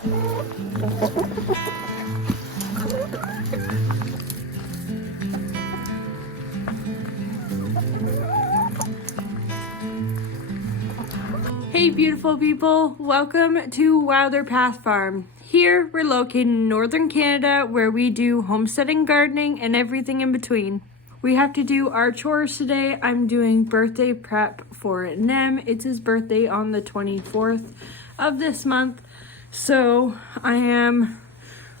Hey beautiful people, welcome to Wilder Path Farm. Here we're located in northern Canada where we do homesteading, gardening, and everything in between. We have to do our chores today. I'm doing birthday prep for Nem. It's his birthday on the 24th of this month. So I am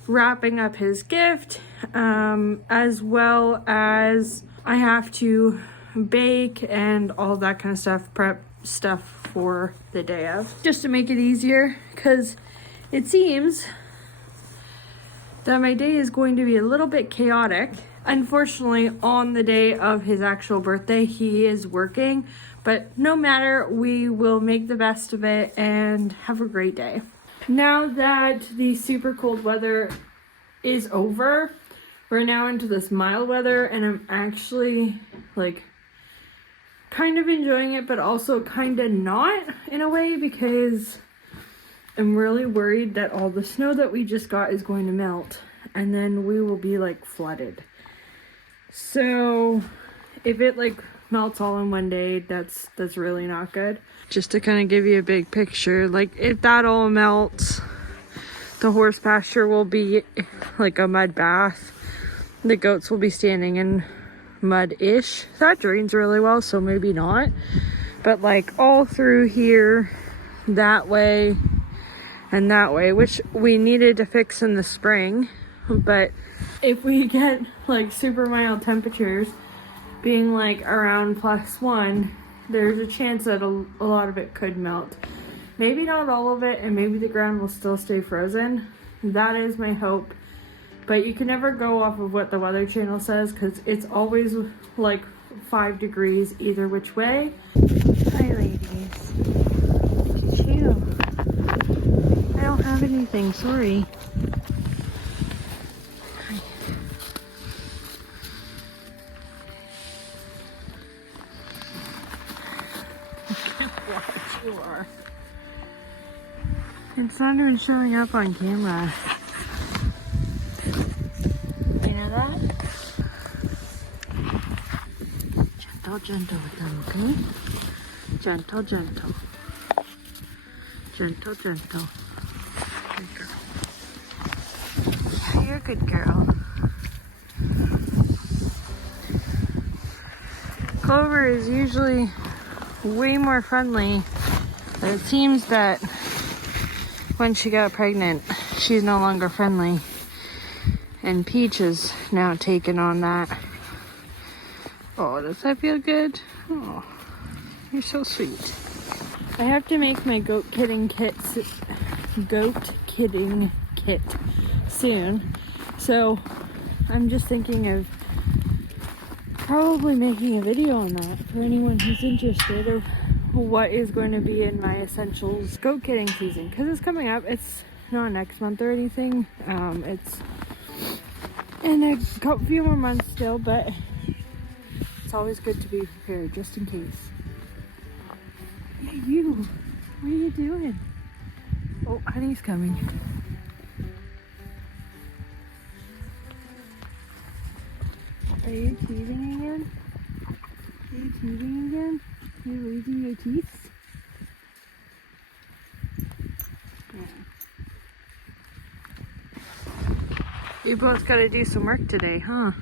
wrapping up his gift, as well as I have to bake and all that kind of stuff, prep stuff for the day of, just to make it easier, because it seems that my day is going to be a little bit chaotic. Unfortunately, on the day of his actual birthday, he is working, but no matter, we will make the best of it and have a great day. Now that the super cold weather is over, we're now into this mild weather, and I'm actually like kind of enjoying it, but also kind of not in a way, because I'm really worried that all the snow that we just got is going to melt and then we will be like flooded. So if it like melts all in one day, that's really not good. Just to kind of give you a big picture, like if that all melts, the horse pasture will be like a mud bath. The goats will be standing in mud-ish. That drains really well, so maybe not, but like all through here, that way and that way, which we needed to fix in the spring. But if we get like super mild temperatures, being like around +1, there's a chance that a lot of it could melt. Maybe not all of it, and maybe the ground will still stay frozen. That is my hope. But you can never go off of what the Weather Channel says, because it's always like 5 degrees either which way. Hi ladies. Look at you. I don't have anything, sorry. Hi. Look how large you are. It's not even showing up on camera. Gentle with them, okay? Gentle, gentle. Gentle, gentle. Good girl. Yeah, you're a good girl. Clover is usually way more friendly, but it seems that when she got pregnant, she's no longer friendly. And Peach is now taken on that. Oh, does that feel good? Oh, you're so sweet. I have to make my goat kidding kit soon. So I'm just thinking of probably making a video on that for anyone who's interested of what is going to be in my essentials goat kidding season, because it's coming up. It's not next month or anything. It's in a few more months still, but it's always good to be prepared, just in case. Hey, you! What are you doing? Oh, honey's coming. Are you teething again? Are you teething again? Are you losing your teeth? Yeah. You both gotta do some work today, huh?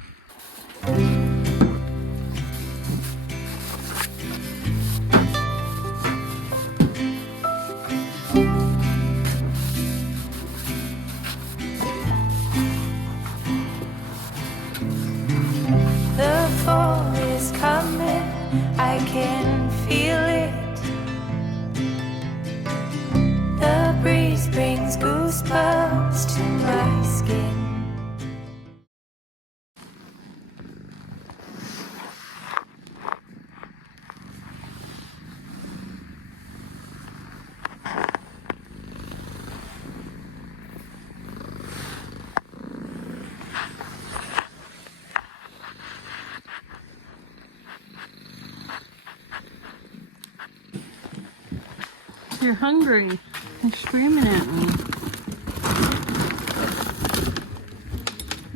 I can feel it. The breeze brings goosebumps to my skin. You're hungry. You're screaming at me.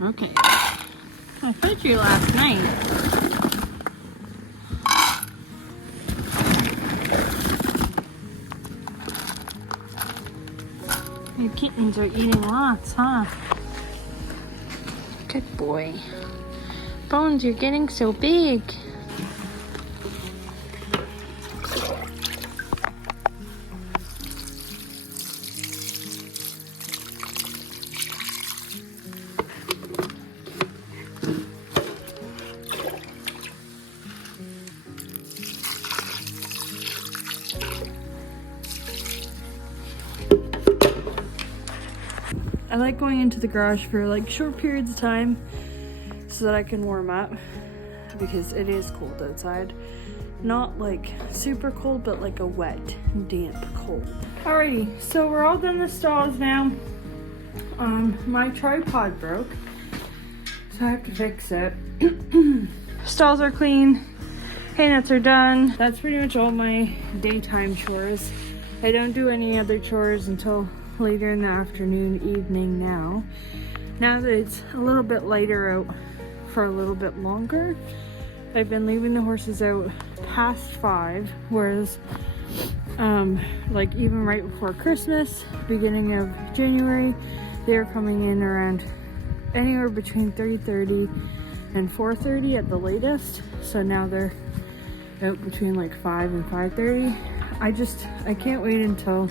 Okay. I fed you last night. Your kittens are eating lots, huh? Good boy. Bones, you're getting so big. I like going into the garage for like short periods of time so that I can warm up because it is cold outside. Not like super cold, but like a wet, damp cold. Alrighty, so we're all done the stalls now. My tripod broke, so I have to fix it. Stalls are clean, hay nets are done. That's pretty much all my daytime chores. I don't do any other chores until later in the afternoon, evening now. Now that it's a little bit lighter out for a little bit longer, I've been leaving the horses out past 5, whereas like even right before Christmas, beginning of January, they're coming in around anywhere between 3:30 and 4:30 at the latest. So now they're out between like 5 and 5:30. I can't wait until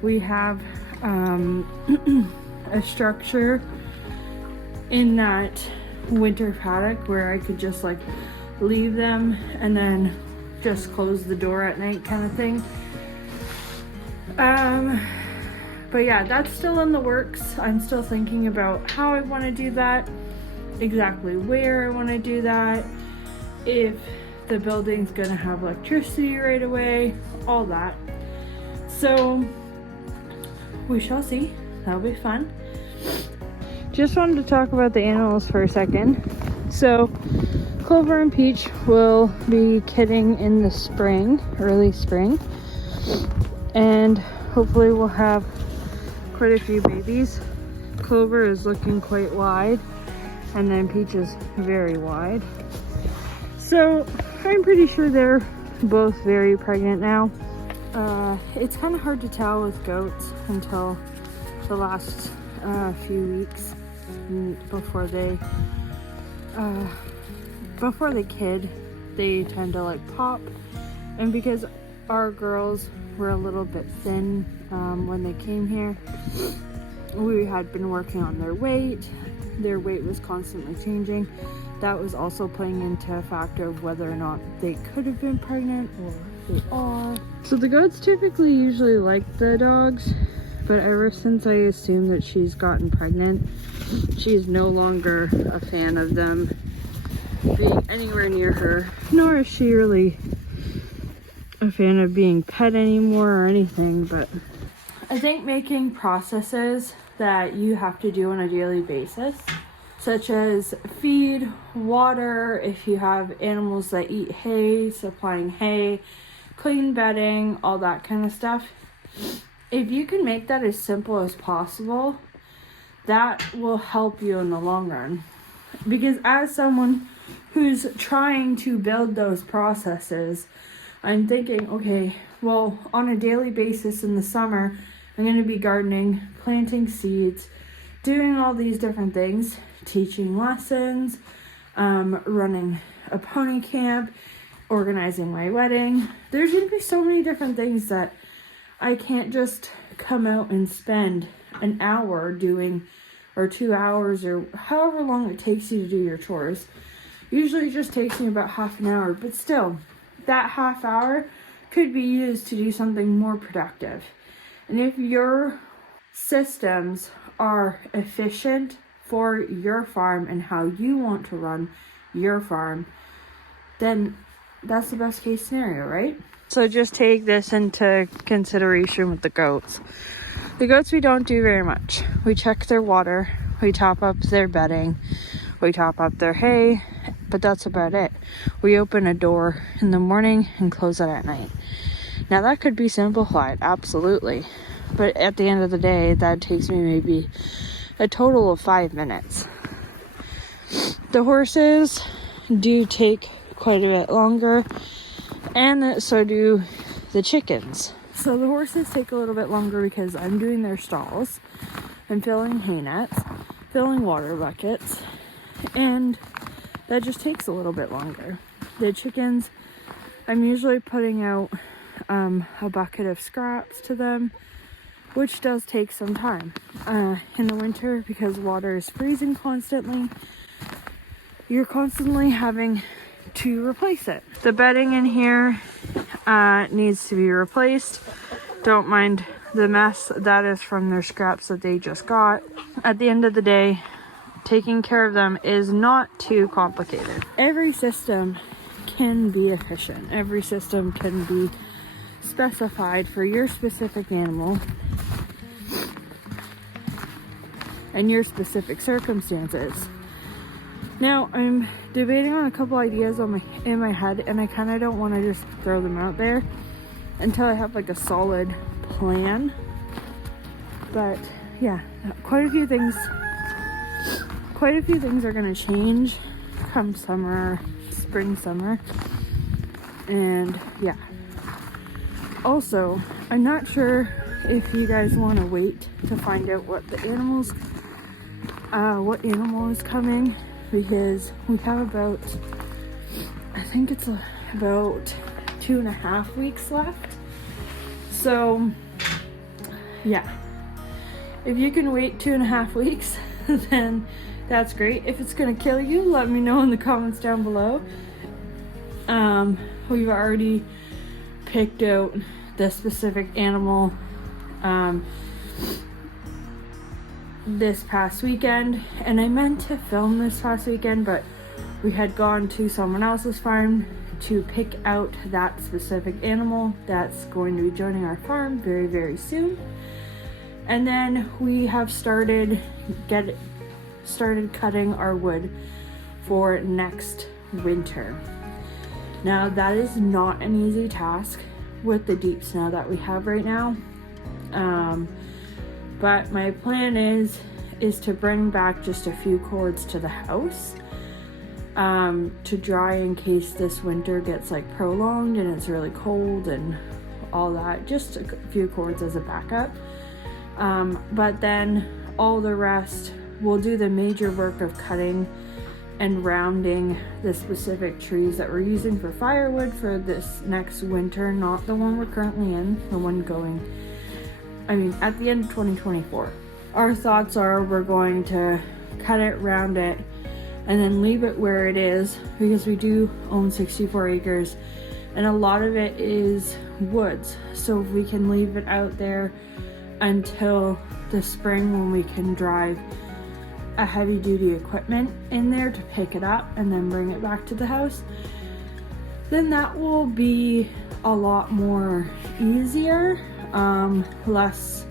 we have a structure in that winter paddock where I could just like leave them and then just close the door at night kind of thing. But yeah, that's still in the works. I'm still thinking about how I want to do that, exactly where I want to do that, if the building's gonna have electricity right away, all that. So we shall see. That'll be fun. Just wanted to talk about the animals for a second. So Clover and Peach will be kidding in the spring, early spring, and hopefully we'll have quite a few babies. Clover is looking quite wide, and then Peach is very wide. So I'm pretty sure they're both very pregnant now. It's kind of hard to tell with goats until the last few weeks before they kid. They tend to like pop, and because our girls were a little bit thin when they came here, we had been working on their weight. Their weight was constantly changing. That was also playing into a factor of whether or not they could have been pregnant or they are. So the goats typically usually like the dogs, but ever since I assumed that she's gotten pregnant, she's no longer a fan of them being anywhere near her, nor is she really a fan of being pet anymore or anything. But I think making processes that you have to do on a daily basis, such as feed, water, if you have animals that eat hay, supplying hay, clean bedding, all that kind of stuff. If you can make that as simple as possible, that will help you in the long run. Because as someone who's trying to build those processes, I'm thinking, okay, well, on a daily basis in the summer, I'm going to be gardening, planting seeds, doing all these different things, teaching lessons, running a pony camp, organizing my wedding. There's going to be so many different things that I can't just come out and spend an hour doing, or 2 hours, or however long it takes you to do your chores. Usually it just takes me about half an hour, but still, that half hour could be used to do something more productive. And if your systems are efficient for your farm and how you want to run your farm, then that's the best case scenario, right? So just take this into consideration with the goats. The goats, we don't do very much. We check their water, we top up their bedding, we top up their hay, but that's about it. We open a door in the morning and close it at night. Now that could be simplified, absolutely. But at the end of the day, that takes me maybe a total of 5 minutes. The horses do take quite a bit longer, and so do the chickens. So the horses take a little bit longer because I'm doing their stalls. I'm filling hay nets, filling water buckets, and that just takes a little bit longer. The chickens, I'm usually putting out a bucket of scraps to them, which does take some time. In the winter, because water is freezing constantly, you're constantly having to replace it. The bedding in here needs to be replaced. Don't mind the mess. That is from their scraps that they just got. At the end of the day, taking care of them is not too complicated. Every system can be efficient. Every system can be specified for your specific animal and your specific circumstances. Now, I'm debating on a couple ideas in my head, and I kind of don't want to just throw them out there until I have like a solid plan. But yeah, quite a few things are going to change come spring, summer. And yeah. Also, I'm not sure if you guys want to wait to find out what animal is coming, because we have about, I think it's about 2.5 weeks left. So yeah, if you can wait 2.5 weeks, then that's great. If it's gonna kill you, let me know in the comments down below. We've already picked out the specific animal this past weekend, and I meant to film this past weekend, but we had gone to someone else's farm to pick out that specific animal that's going to be joining our farm very, very soon. And then we have started cutting our wood for next winter. Now, that is not an easy task with the deep snow that we have right now. But my plan is to bring back just a few cords to the house to dry in case this winter gets like prolonged and it's really cold and all that. Just a few cords as a backup. But then all the rest, we'll do the major work of cutting and rounding the specific trees that we're using for firewood for this next winter, not the one we're currently in, the one going, at the end of 2024. Our thoughts are we're going to cut it, round it, and then leave it where it is, because we do own 64 acres and a lot of it is woods. So if we can leave it out there until the spring when we can drive a heavy duty equipment in there to pick it up and then bring it back to the house, then that will be a lot more easier, less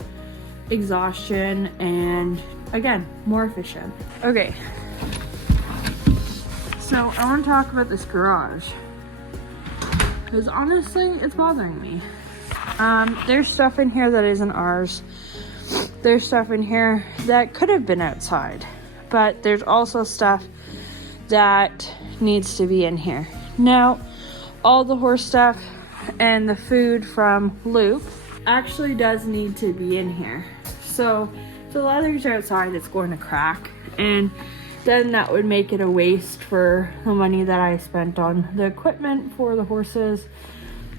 exhaustion, and again, more efficient. Okay, so I want to talk about this garage, because honestly it's bothering me. There's stuff in here that isn't ours. There's stuff in here that could have been outside, but there's also stuff that needs to be in here. Now, all the horse stuff and the food from Luke actually does need to be in here. So if the leather's outside, it's going to crack, and then that would make it a waste for the money that I spent on the equipment for the horses.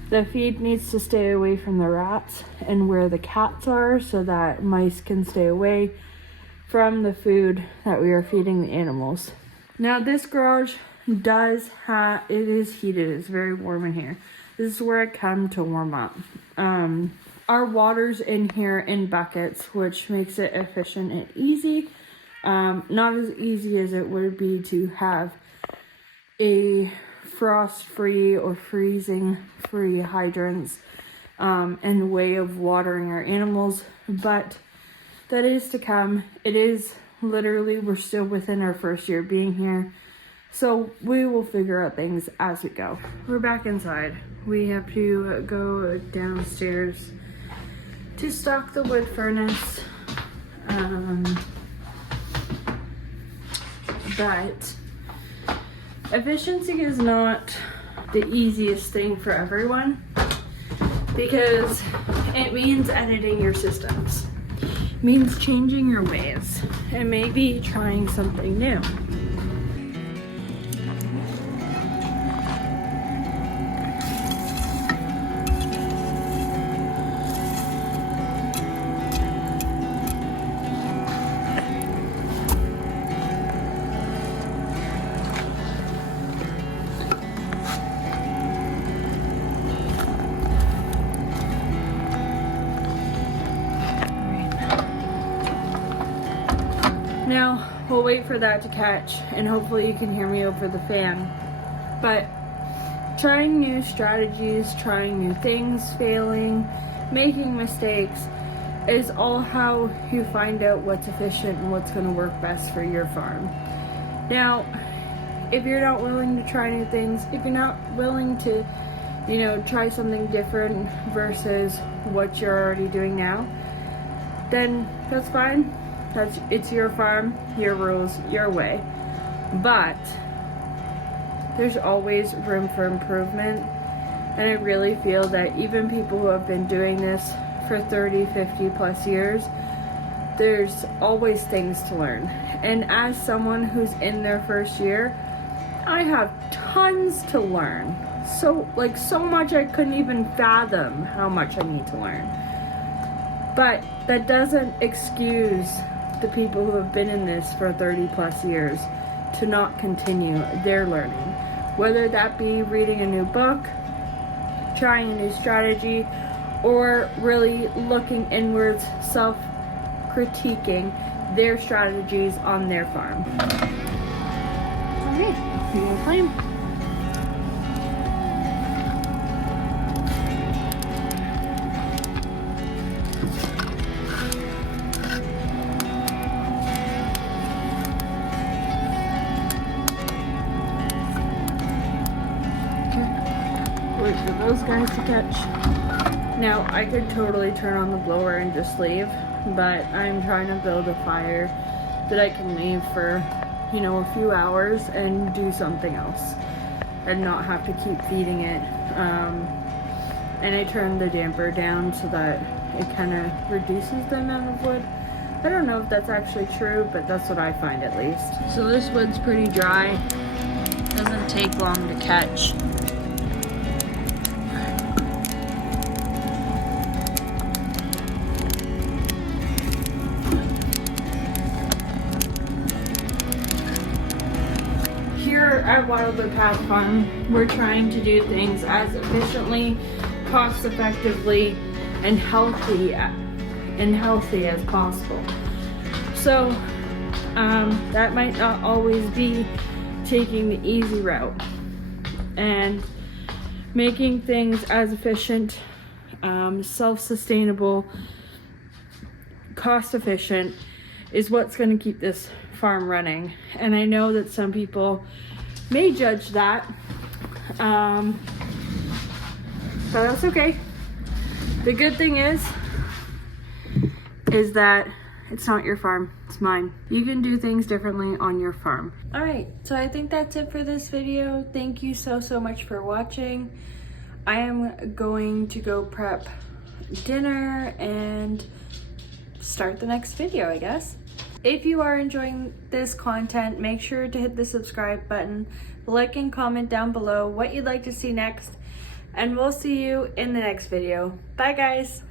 The feed needs to stay away from the rats and where the cats are, so that mice can stay away from the food that we are feeding the animals. Now, this garage it is heated. It's very warm in here. This is where I come to warm up. Our water's in here in buckets, which makes it efficient and easy. Not as easy as it would be to have a frost-free or freezing-free hydrants and way of watering our animals, but that is to come. It is literally, we're still within our first year being here, so we will figure out things as we go. We're back inside. We have to go downstairs to stock the wood furnace. But efficiency is not the easiest thing for everyone because it means editing your systems, it means changing your ways, and maybe trying something new. Now, we'll wait for that to catch, and hopefully you can hear me over the fan. But trying new strategies, trying new things, failing, making mistakes is all how you find out what's efficient and what's going to work best for your farm. Now, if you're not willing to try new things, if you're not willing to, try something different versus what you're already doing now, then that's fine. It's your farm, your rules, your way. But there's always room for improvement. And I really feel that even people who have been doing this for 30, 50 plus years, there's always things to learn. And as someone who's in their first year, I have tons to learn. So much I couldn't even fathom how much I need to learn. But that doesn't excuse the people who have been in this for 30 plus years to not continue their learning. Whether that be reading a new book, trying a new strategy, or really looking inwards, self-critiquing their strategies on their farm. Okay, we will flame. Wait for those guys to catch. Now, I could totally turn on the blower and just leave, but I'm trying to build a fire that I can leave for, a few hours and do something else and not have to keep feeding it. And I turned the damper down so that it kind of reduces the amount of wood. I don't know if that's actually true, but that's what I find at least. So this wood's pretty dry. Doesn't take long to catch. Here at Wildwood Path Farm, we're trying to do things as efficiently, cost effectively, and healthy as possible. So that might not always be taking the easy route, and making things as efficient, self-sustainable, cost efficient is what's going to keep this farm running. And I know that some people may judge that, but that's okay. The good thing is that it's not your farm, it's mine. You can do things differently on your farm. All right, so I think that's it for this video. Thank you so much for watching. I am going to go prep dinner and start the next video, I guess. If you are enjoying this content, make sure to hit the subscribe button, like and comment down below what you'd like to see next, and we'll see you in the next video. Bye guys.